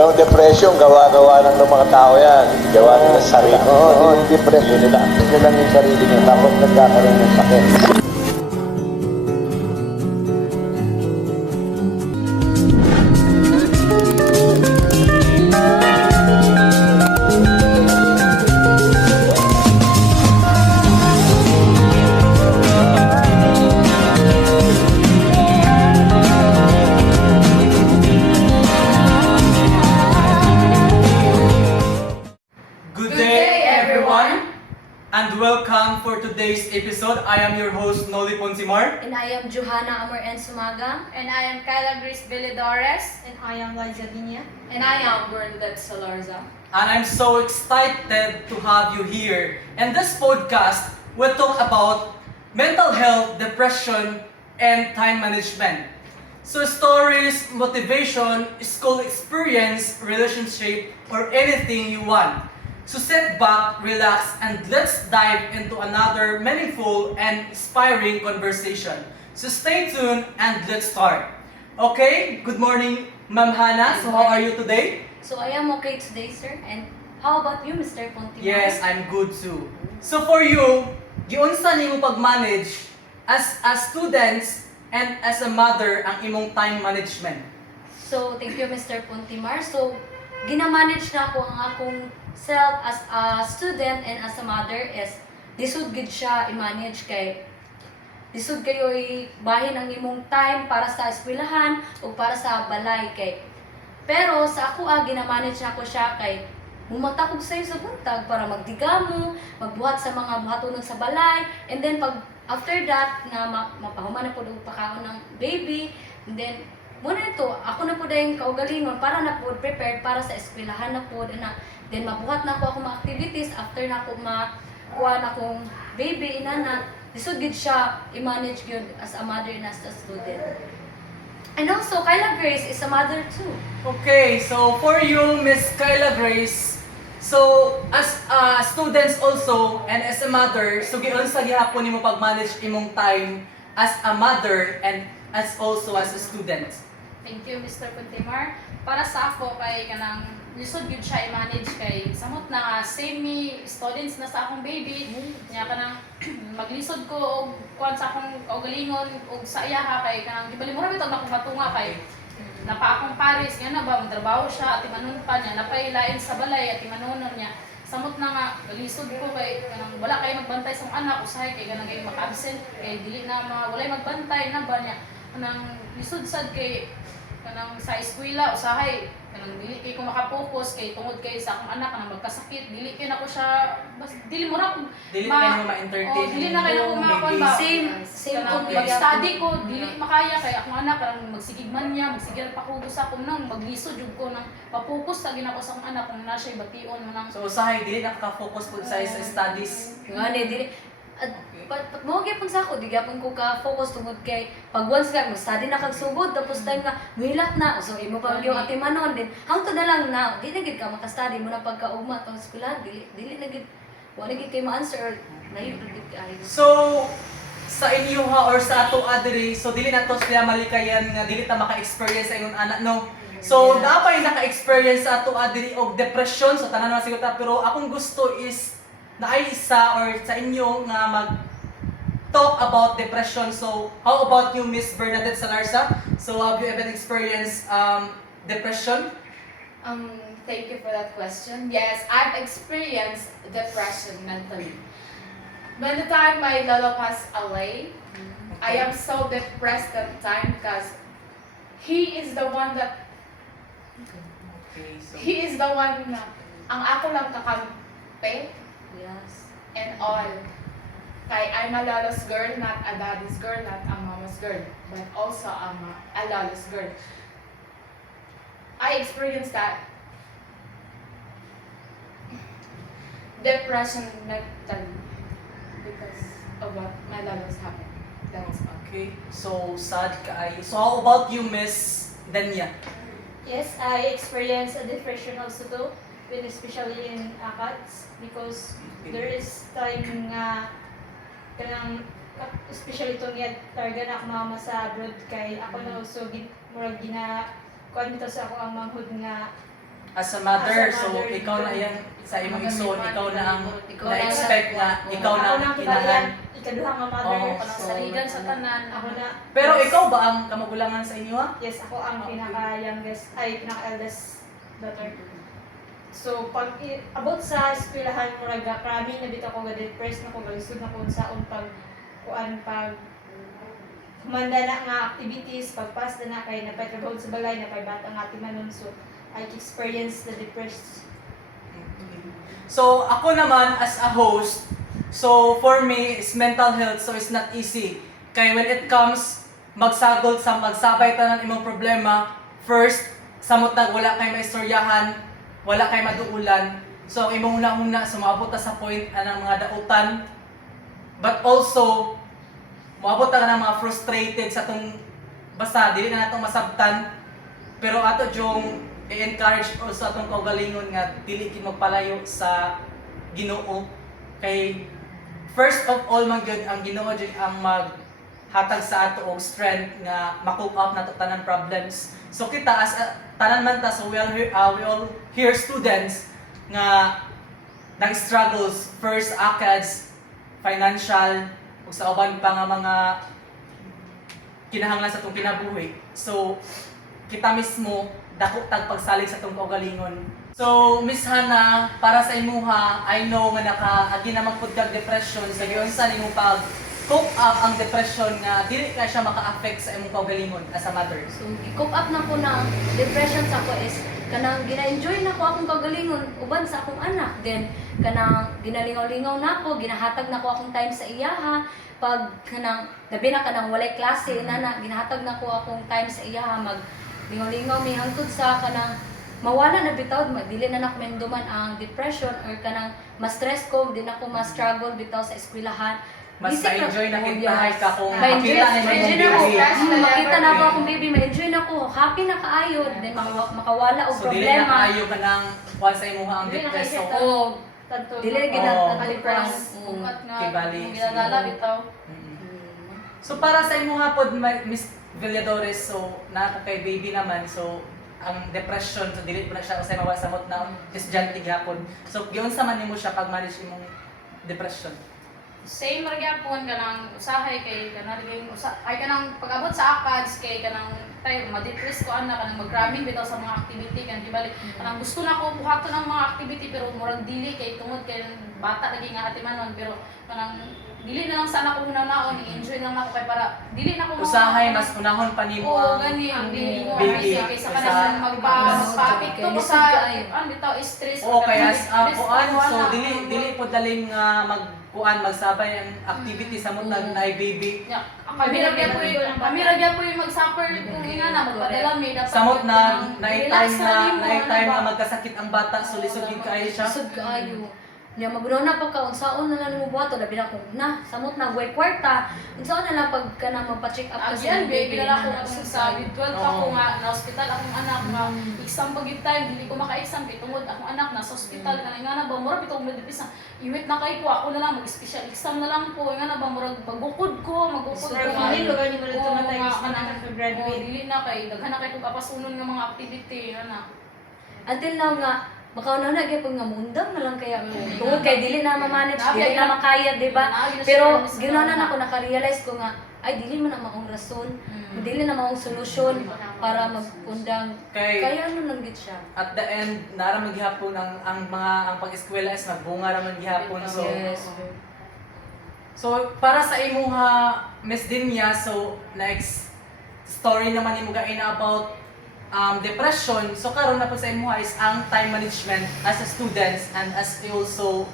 Yung depression, gawa-gawa ng mga tao yan. Gawa ng sarili. Oo, yung depression nila. Gusto lang yung sarili niya. Tapos nagkakaroon ng sakit. Good day, everyone, and welcome for today's episode. I am your host, Noli Ponsimar. And I am Johanna Amor N. Sumaga. And I am Kyla Grace Belidores. And I am Liza Vinia. And I am Bernadette Salarza. And I'm so excited to have you here. In this podcast, we'll talk about mental health, depression, and time management. So stories, motivation, school experience, relationship, or anything you want. So sit back, relax, and let's dive into another meaningful and inspiring conversation. So stay tuned and let's start. Okay, good morning, Ma'am Hannah. So how are you today? So I am okay today, sir. And how about you, Mr. Pontimar? Yes, I'm good too. So for you, giunsa nimo pag-manage as a student and as a mother ang imong time management? So, thank you, Mr. Pontimar. So, ginamanage na ako ang akong self as a student and as a mother is lisod gid siya i-manage kay lisod kayo bahin ang imong time para sa eskwelahan o para sa balay kay pero sa ako ginamanage na ko siya kay mumatakog sa'yo sa buntag para magdigamo, magbuhat sa mga buhatonon sa balay, and then pag after that na mapahuman na po og pakaon ng baby, and then muna ito, ako na po dahil kaugalingon para na po prepared para sa eskwelahan na po na then mabuhat na ako mga activities after na ako makuha na akong baby inana lisod gid siya i-manage gyud as a mother and as a student. And also Kyla Grace is a mother too. Okay, so for you, Miss Kyla Grace, so as students also and as a mother, so giunsa gihapon nimo pag-manage imong time as a mother and as also as a student? Thank you, Mr. Pontimar. Para sa ako, kay kanang lisod yun siya i-manage kay samot na same students na sa akong baby. Nya kanang maglisod ko og kuan sa akong kaugalingon og sa iya ha kay kanang gibalimuran bitaw na akong matunga kay napa akong Paris nga na ba magtrabaho siya at imanon pa niya napay lain sa balay at imanonon niya. Samot na nga lisod ko kay kanang wala kay magbantay sa akong anak usahay kay kanang kay maka-absent kay dili na walay magbantay na ba niya kanang lisod sad kay kanang sa eskwela usahay kanang dili kay ko makapokus kay tungod kay sa akong anak kanang magkasakit dili kay nako siya bas dili mo ra Dili kayo ma-entertain. dili na kayo mo, kumakon maybe. ba Same kanang po, mag-study ko dili makaya kay akong anak kanang magsigig man niya magsigil pa ko sa akong nang maglisod jud ko nang papokus sa ginako sa akong anak kung na siya bation mo nang So usahay dili nakaka-focus pud sa studies. Ngani dili mo gyapon sa ako di gyapon ko ka focus tungod kay pag once ka study na kag sugod tapos time nga muhilat na so imo pa yung atimanon din hangtod na lang na di na gid ka maka-study mo na pagkaugma tong eskwela dili na gid wala gid kay ma-answer layo gid kay So sa inyo ha or sa ato adiri, so dili na to sila malikayan nga dili ta maka-experience sa ingon anak no. So Yeah. dapat naka-experience sa ato adiri og depression so tanan naman siguro ta pero akong gusto is naay isa or sa inyo nga mag talk about depression. So how about you, Miss Bernadette Salarza? So have you ever experienced depression? Thank you for that question. Yes, I've experienced depression mentally. When the time my lolo passed away, I am so depressed that time because he is the one that Okay, so he is the one na ang ako lang kakampi yes and all. Kay I'm a lolo's girl, not a daddy's girl, not a mama's girl, but also I'm a lolo's girl. I experienced that depression mentally because of what my lolo's happened. That's all. okay, so sad kaayo. So how about you, Miss Danya? Yes, I experienced a depression also too, when especially in ACADS because there is time nga kanang especially itong targa na ako mama sa abroad kay ako na also murag gina kuan dito sa ako ang manghud nga as a mother, As a so mother, ikaw na yan sa imong igsoon, ikaw na ang Ikaw na-expect nga, ikaw na Ako ang nang inahan. kibayan, ikaduhang nga mother. Oo. Kanang saligan sa tanan. Ako na. Pero yes. ikaw ba ang kamagulangan sa inyo? Yes, ako ang pinaka-youngest, ay pinaka-eldest daughter. So, pag abot sa eskwelahan mo raga, krami na bitaw ko ga-depressed na ko, galisod na ko unsaon pag humanda na nga activities, pagpas na kay napay-trabaho sa balay, napay bata nga timanon. So, I experience the depressed. So, ako naman as a host, so for me, is mental health, so it's not easy. Kaya when it comes, magsabay tanan imong problema, first, samot na wala kay maistoryahan, wala kay maduulan. So, ang imong una-una, sumabot ta sa point anang mga dautan. But also, moabot ta ng mga frustrated sa tong basta dili na natong masabtan. Pero ato yung i-encourage o sa atong kaugalingon nga dili gid magpalayo sa Ginoo kay first of all man gyud ang Ginoo gyud ang maghatag sa ato og strength nga ma-cope up nato tanan problems. So kita as tanan man ta, so we all hear students nga nag-struggles first ACADS, financial ug sa uban pa nga mga kinahanglan sa atong kinabuhi. So kita mismo dako tag pagsalig sa atong kaugalingon. So Miss Hannah, para sa imuha, I know nga nakaagi naman pud kag depression, sa giunsa nimo pag cope up ang depression nga dili ka siya maka-affect sa imong kaugalingon as a mother. So, i-cope up na ko na depression sa ko is kanang gina-enjoy na ko akong kagalingon uban sa akong anak. Then kanang ginalingaw-lingaw na ko, ginahatag na ko akong time sa iyaha. Pag kanang gabi na kanang walay klase na ginahatag na ko akong time sa iyaha, mag lingaw-lingaw may hangtod sa kanang mawala na bitaw, dili na nako menduman ang depression or kanang ma-stress ko, di na ko ma-struggle bitaw sa eskwelahan. Mas Bisig na- ma-enjoy na Oh, kita yes. ka kung Ma-enjoy makita na ni ma-enjoy na imong ko. baby. Makita na ko akong baby, ma-enjoy na ko. Happy na kaayo, then makawala og So dili na problema. kaayo ka nang kuha sa imuha ang Dili na depress. kayo So, Oo. Tanto. Dili Oo. ginatalipas. Ukat nga. Kibali. Ginadala bitaw. So para sa imuha pod Miss Villadores, so na kay baby naman, so ang depression, so dili po na siya usay mawasamot na estudyante gyapon. So giunsa man nimo siya pag manage imong depression? Same ra gyapon kanang usahay kay kanang ay kanang pag-abot sa ACADS kay kanang tayo ma-depress ko ana kanang mag-cramming bitaw sa mga activity kan gibalik kanang gusto na ko buhaton ang mga activity pero murag dili kay tungod kay bata lagi nga atimanon pero kanang dili na lang sana ko una naon i-enjoy lang ako kay para dili na ko Usahay mas unahon pa nimo Oo, ang gani ang dili mo baby. kaysa Kaysa- kanang magpa-apekto ko sa ano bitaw stress Oo, kaya stress kuan, ako, so ana. dili po daling nga magsabay ang activity sa mo na baby. Yeah, kami ra gyud po yung mag-suffer kung ina na magpadala may dapat. Samot na relax night time na na magkasakit ang bata, so lisod gid kaayo siya. Sud kaayo. Niya maguna na pagka unsaon na lang mo buhato labi na kung na samot na way kwarta. Unsaon na lang pag kana magpa-check up kasi Again, ng baby na ako na nga sa virtual ako Oo. nga na hospital akong anak nga exam pag time dili ko maka-exam kay tungod akong anak na sa hospital kanang nga na ba mura bitaw mo dipis na iwit na kay ko ako na lang mag-special exam na lang po nga na ba murag magukod ko So, nga. kami lugar ni mo dito Oo, na tayo nga, sa kanang- nag-graduate. oo, dili na kay daghan na kay kung kapasunon nga mga activity ana. Until now nga makauna na gyapon nga mundang na lang kaya ko. Tungod kay dili na ma-manage, dili na makaya, di ba? Pero ginawa na ako naka-realize ko nga ay dili man na maong rason, dili na maong solusyon para magpundang Kay kaya ano lang gid siya. at the end nara man gihapon ang pag-eskwela is nagbunga ra man gihapon. So Yes. so para sa imuha Miss Dinya, so next story naman nimo gaina about depression. So karon na po sa imuha is ang time management as a student and as also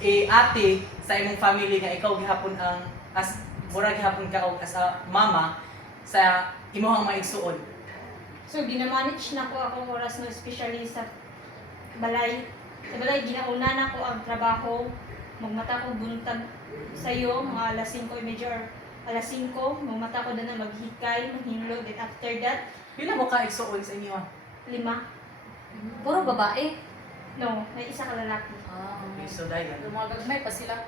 ate sa imong family nga ikaw gihapon ang as mura gihapon ka og as a mama sa imuhang maigsuon. So, ginamanage na ko akong oras no, especially sa balay. Sa balay, ginauna na ko ang trabaho. Magmata ko buntag sa iyo, mga alas 5, medyo alas 5. Magmata ko na maghikay, maghinlo. Then after that, Pila mo ka igsuon sa inyo? 5. Puro babae. No, may isa ka lalaki. Okay, so dahil Pero mga gagmay pa sila.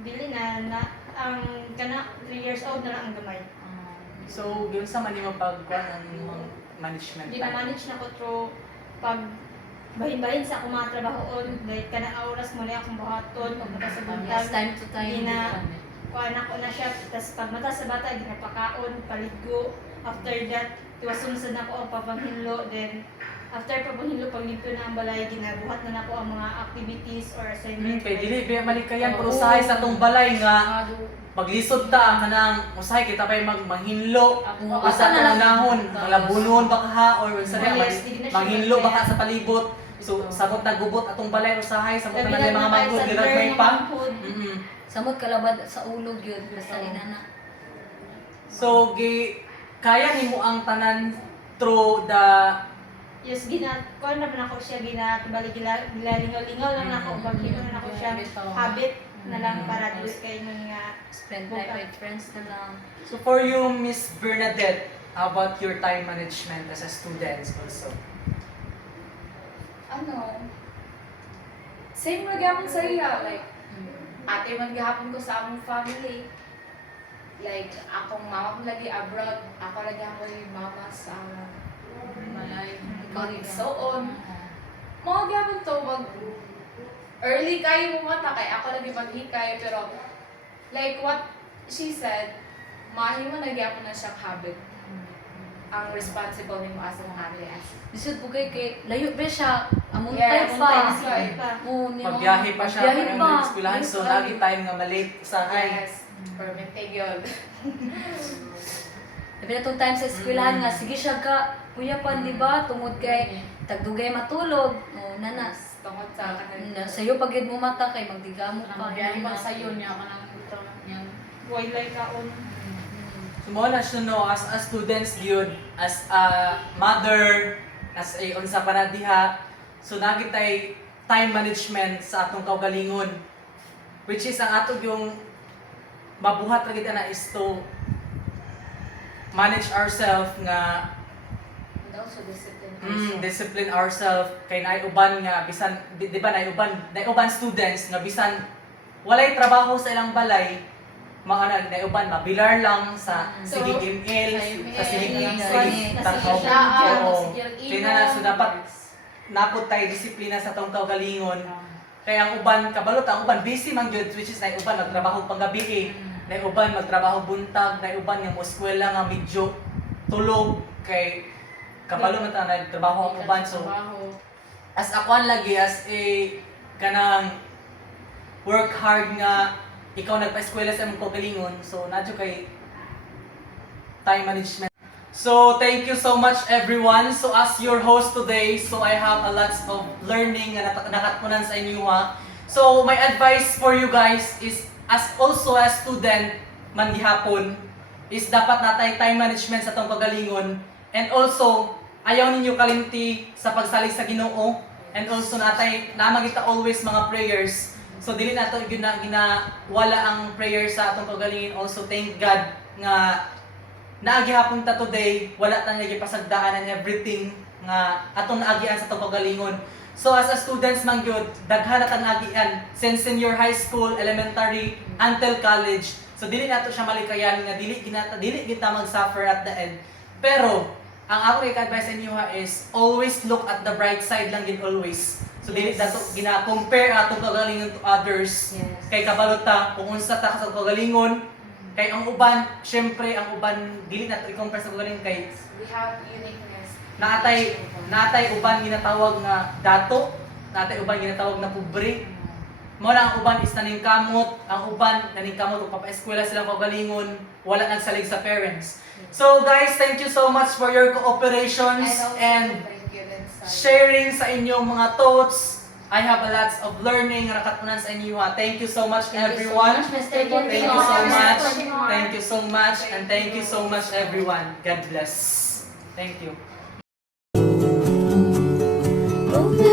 Dili na ang kana 3 years old na lang ang gamay. so giunsa man nimo pagkuan ang imong management time? Ginamanage na ko through pag bahin-bahin sa akong mga trabahoon, like kanang oras mo na akong buhaton, pagmata sa Yes, buntag, time to time. Gina- kuha na ko na siya, tapos pagmata sa bata, ginapakaon, paligo, after that, tiwasunsan na ko ang papanghinlo, then after papanghinlo, paglinto na ang balay, ginabuhat na ko ang mga activities or assignment. Kay dili biya malikayan pero usahay sa tong balay nga paglisod ta kanang usahay kita pay maghinlo asa na nahon malabunon baka ha or sa Yes, hindi na siya manghinlo magkaya. baka sa palibot. So sabot na gubot atong balay usahay sabot Labi na na mga mga manghod sa gilad may pa. manghod. Samot kalabad sa ulog yun, basta inana. So kaya nimo ang tanan through the Yes, kuha na ako siya, gilalingaw-lingaw lang ako, pagkino na ako siya, habit na lang para doon kayo nun nga. Spend time with friends na lang. So for you, Miss Bernadette, how about your time management as a student also? Same na gyapon sa iya, like, ate man gihapon ko sa among family. Like, akong mama ko lagi abroad, ako lagi ako yung mama sa malay. So on. Mga gyapon to, early kayo mo mata, kay ako lagi maghikay, pero like what she said, mahimo na gyapon na siyang habit. Ang responsible ni mo as a family. Lisod po kay layo ba siya? Among Yes, time pa. yes, yes. Pagbiyahe pa siya Pagbiyahe para pa. yung eskwelahan, so lagi time nga malate usahay. Yes, permitted yun. Sabi na itong time sa eskwelahan nga, sige siya ka, puyapan, di ba? Tungod kay tagdugay matulog. O, nanas. Tungkol sa kanang Sa'yo pag mo mata kay magdigamo ka. Biyahe pa sa iyo niya kanang ito yang Wildlife kaon. So mo na siya no, as a students yun, as a mother, as a unsa pa na diha, so nagitay time management sa atong kaugalingon. Which is ang ato yung mabuhat ra gid na is to manage ourselves nga and also discipline. discipline ourselves kay naay uban nga bisan di ba naay uban students nga bisan walay trabaho sa ilang balay mga naay uban mabilar lang sa So, sige email sa sige Sa na so dapat napod tay disiplina sa tong kaugalingon kay ang uban kabalot ang uban busy man gyud which is naay uban nagtrabaho panggabi naay uban magtrabaho buntag naay uban nga moeskwela nga medyo tulog kay kabalo man ta nagtrabaho ang uban so as akuan lagi as a kanang work hard nga ikaw nagpa-eskwela sa imong kaugalingon so nadyo kay time management. So thank you so much everyone. So as your host today, so I have a lot of learning na nakatpunan sa inyo ha. So my advice for you guys is as also as student man gihapon is dapat natay time management sa tong kaugalingon and also ayaw ninyo kalimti sa pagsalig sa Ginoo and also natay namagita always mga prayers. So dili nato ginawala ang prayer sa atong kaugalingon. Also thank God nga naagihapon ta today, wala ta nga pasagdaan and everything nga atong naagian sa atong kaugalingon. So as a students man gyud, daghan na ta naagian since senior high school, elementary until college. So dili nato siya malikayan nga dili kita mag-suffer at the end. Pero ang ako i-advise sa inyo ha is always look at the bright side lang gid always. So dili dato gina-compare atong kaugalingon to others. Yes. Kay kabalot ta kung unsa ta sa kaugalingon, kay ang uban, syempre ang uban dili nato i-compare sa kaugalingon kay We have uniqueness. natay uban ginatawag nga dato, natay uban ginatawag na pobre. Mao na ang uban is naningkamot, ang uban naningkamot ug papa-eskwela sila kaugalingon, wala nagsalig sa parents. So guys, thank you so much for your cooperations and thank you din sa sharing sa inyong mga thoughts. I have a lot of learning na nakatunan sa inyo ha. Thank you so much everyone. Mr. Thank you so much. Thank you so much and thank you so much everyone. God bless. Thank you. Okay.